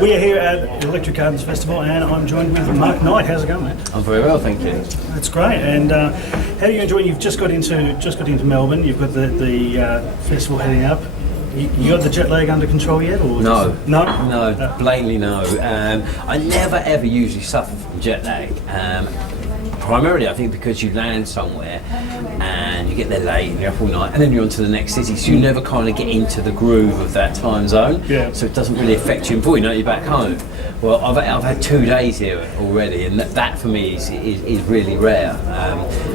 We are here at the Electric Gardens Festival, and I'm joined with Mark Knight. How's it going, mate? I'm very well, thank you. That's great. And how are you enjoying? You've just got into Melbourne. You've got the festival heading up. You got the jet lag under control yet? Or No, no, blatantly no. I never ever usually suffer from jet lag. Primarily, I think because you land somewhere and you get there late and you're up all night, and then you're on to the next city, so you never kind of get into the groove of that time zone. Yeah. So it doesn't really affect you before you know you're back home. Well, I've had 2 days here already, and that for me is really rare.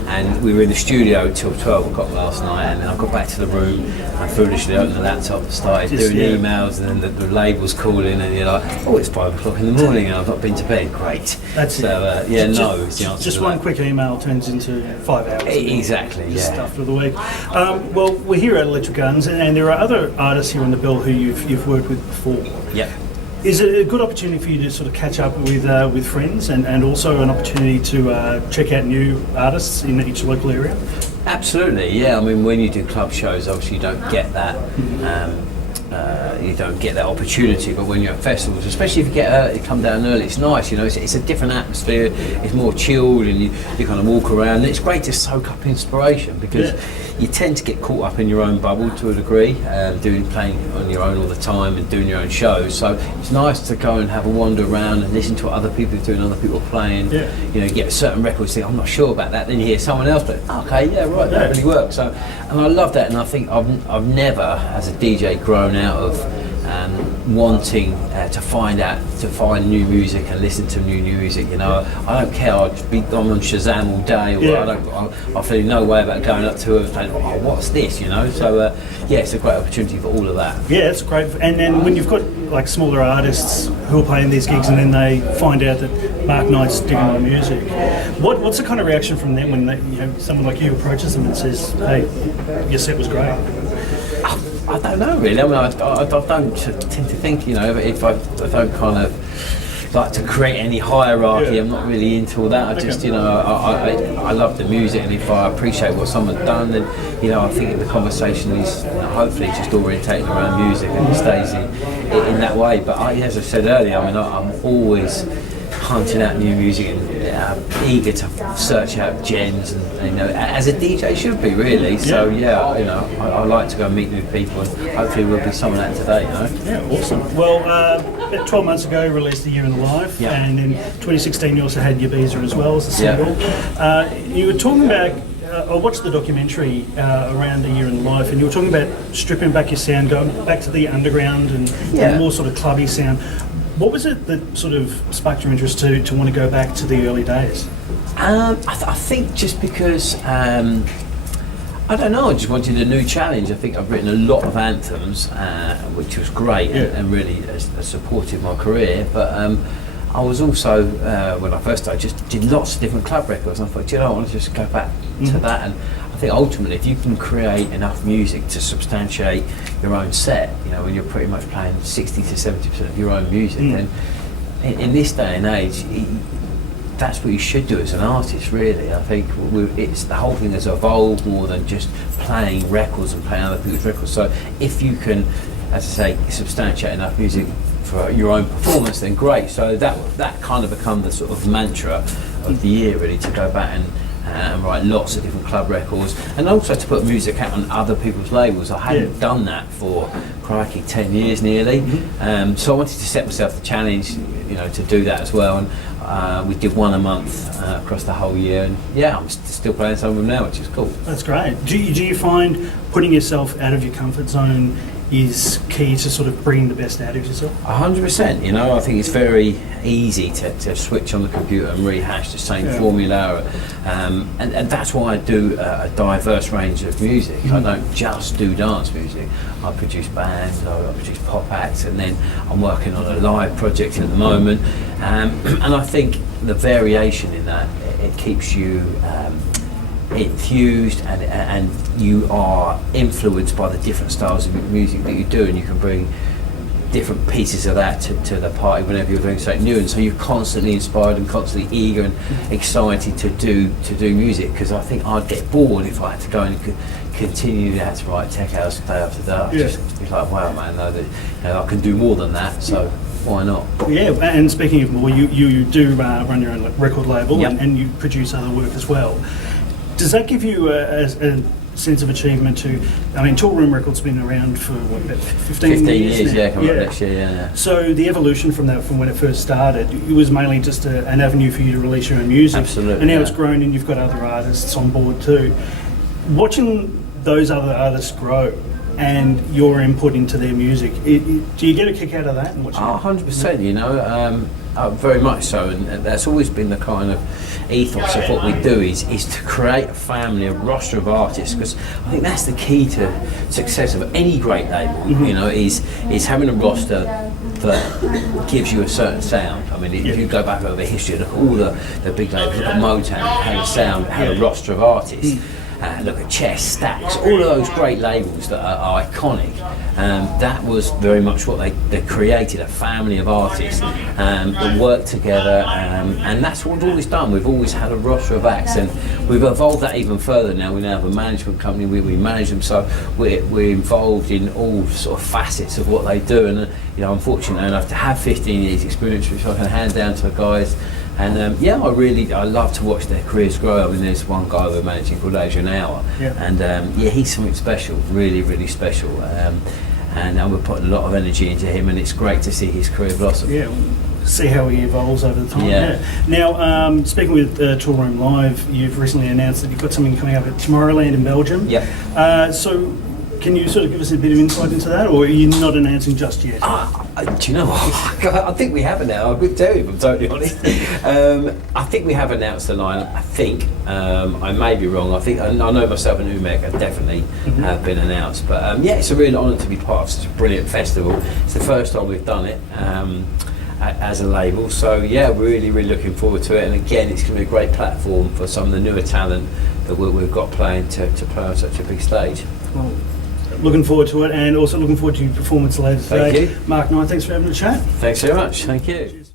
And we were in the studio till 12 o'clock last night, and then I got back to the room and foolishly opened the laptop, started doing emails, and then the label's calling, and you're like, oh, it's 5 o'clock in the morning and I've not been to bed. Great. That's so, it. It's the answer. Just to one that. quick email turns into 5 hours. Exactly, just yeah. stuff for the week. Well, we're here at Electric Gardens, and there are other artists here on the bill who you've worked with before. Yep. Is it a good opportunity for you to sort of catch up with friends, and also an opportunity to check out new artists in each local area? Absolutely, yeah. I mean, when you do club shows, obviously you don't get that. You don't get that opportunity, but when you're at festivals, especially if you come down early, it's nice, you know, it's a different atmosphere, it's more chilled, and you kind of walk around, and it's great to soak up inspiration, because you tend to get caught up in your own bubble to a degree, playing on your own all the time and doing your own shows, so it's nice to go and have a wander around and listen to what other people are doing, other people are playing, you know, get certain records, think, I'm not sure about that, then you hear someone else, but okay, yeah, right, that really works, so, and I love that, and I think I've never, as a DJ, grown out of wanting to find new music and listen to new music. You know, I don't care. I'm on Shazam all day, or I feel no way about going up to it and saying, "Oh, what's this?" You know. So it's a great opportunity for all of that. Yeah, it's great. And then when you've got like smaller artists who are playing these gigs, and then they find out that Mark Knight's digging my music, what's the kind of reaction from them when someone like you approaches them and says, "Hey, your set was great"? I don't know really. I mean, I don't tend to think, you know, if I don't kind of like to create any hierarchy. I'm not really into all that. I just, you know, I love the music, and if I appreciate what someone's done, then, you know, I think the conversation is, you know, hopefully just orientated around music, and it stays in that way. But as I said earlier, I mean, I'm always hunting out new music and eager to search out gems, and you know, as a DJ should be really. So you know, I like to go and meet new people, and hopefully we'll be some of that today. You know. Yeah, awesome. Well, about 12 months ago, you released A Year in the Life, and in 2016 you also had Ibiza as well as a single. You were talking about. I watched the documentary around A Year in the Life, and you were talking about stripping back your sound, going back to the underground and the more sort of clubby sound. What was it that sort of sparked your interest to want to go back to the early days? I think just because, I don't know, I just wanted a new challenge. I think I've written a lot of anthems, which was great and really supported my career, but I was also, when I first started, just did lots of different club records, and I thought, you know, I want to just go back to that. And I think ultimately, if you can create enough music to substantiate your own set, you know, when you're pretty much playing 60 to 70% of your own music, then in this day and age, that's what you should do as an artist, really. I think it's the whole thing has evolved more than just playing records and playing other people's records. So if you can, as I say, substantiate enough music for your own performance, then great. So that kind of become the sort of mantra of the year, really, to go back and write lots of different club records, and also to put music out on other people's labels. I hadn't done that for, crikey, 10 years nearly. So I wanted to set myself the challenge, you know, to do that as well. And we did one a month across the whole year, and I'm still playing some of them now, which is cool. That's great. Do you find putting yourself out of your comfort zone is key to sort of bringing the best out of yourself? 100%. You know, I think it's very easy to switch on the computer and rehash the same formula, and that's why I do a diverse range of music. I don't just do dance music. I produce bands, I produce pop acts, and then I'm working on a live project at the moment, and I think the variation in that, it keeps you enthused, and you are influenced by the different styles of music that you do, and you can bring different pieces of that to the party whenever you're doing something new, and so you're constantly inspired and constantly eager and excited to do music, because I think I'd get bored if I had to go and continue to have to write tech house day after day. It's like, wow, man, I can do more than that. So why not? Yeah, and speaking of more, you do run your own record label, Yep. and you produce other work as well. Does that give you a sense of achievement to, I mean, Toolroom Records been around for what, about 15 years, now? yeah, coming up next year, yeah. So the evolution from that, from when it first started, it was mainly just an avenue for you to release your own music. Absolutely, and now yeah. it's grown and you've got other artists on board too. Watching those other artists grow and your input into their music, do you get a kick out of that? And watching Oh, 100%, you know, very much so, and that's always been the kind of ethos of what we do is to create a family, a roster of artists, because I think that's the key to success of any great label, you know, is having a roster that gives you a certain sound. I mean, if you go back over history, look at all the big labels, look at Motown, had a sound, had a roster of artists. Look at Chess, Stax, all of those great labels that are iconic. That was very much what they created, a family of artists that work together, and that's what we've always done. We've always had a roster of acts, and we've evolved that even further now. We now have a management company, we manage them, so we're involved in all sort of facets of what they do, and you know, I'm fortunate enough to have 15 years experience, which I can hand down to the guys. And I love to watch their careers grow. I mean, there's one guy we're managing called Asian Hour, and he's something special, really, really special. And we're putting a lot of energy into him, and it's great to see his career blossom. Yeah, see how he evolves over the time. Yeah. Now, speaking with Toolroom Live, you've recently announced that you've got something coming up at Tomorrowland in Belgium. Yeah. So, can you sort of give us a bit of insight into that, or are you not announcing just yet? Do you know what? I think we have announced. I could tell you if I'm totally honest. I think we have announced the lineup. I think I may be wrong. I know myself and Umek definitely have been announced. But it's a real honour to be part of such a brilliant festival. It's the first time we've done it as a label. So yeah, really, really looking forward to it. And again, it's going to be a great platform for some of the newer talent that we've got playing to play on such a big stage. Well, looking forward to it, and also looking forward to your performance later today. Thank you. Mark Knight, thanks for having a chat. Thanks very much. Thank you. Cheers.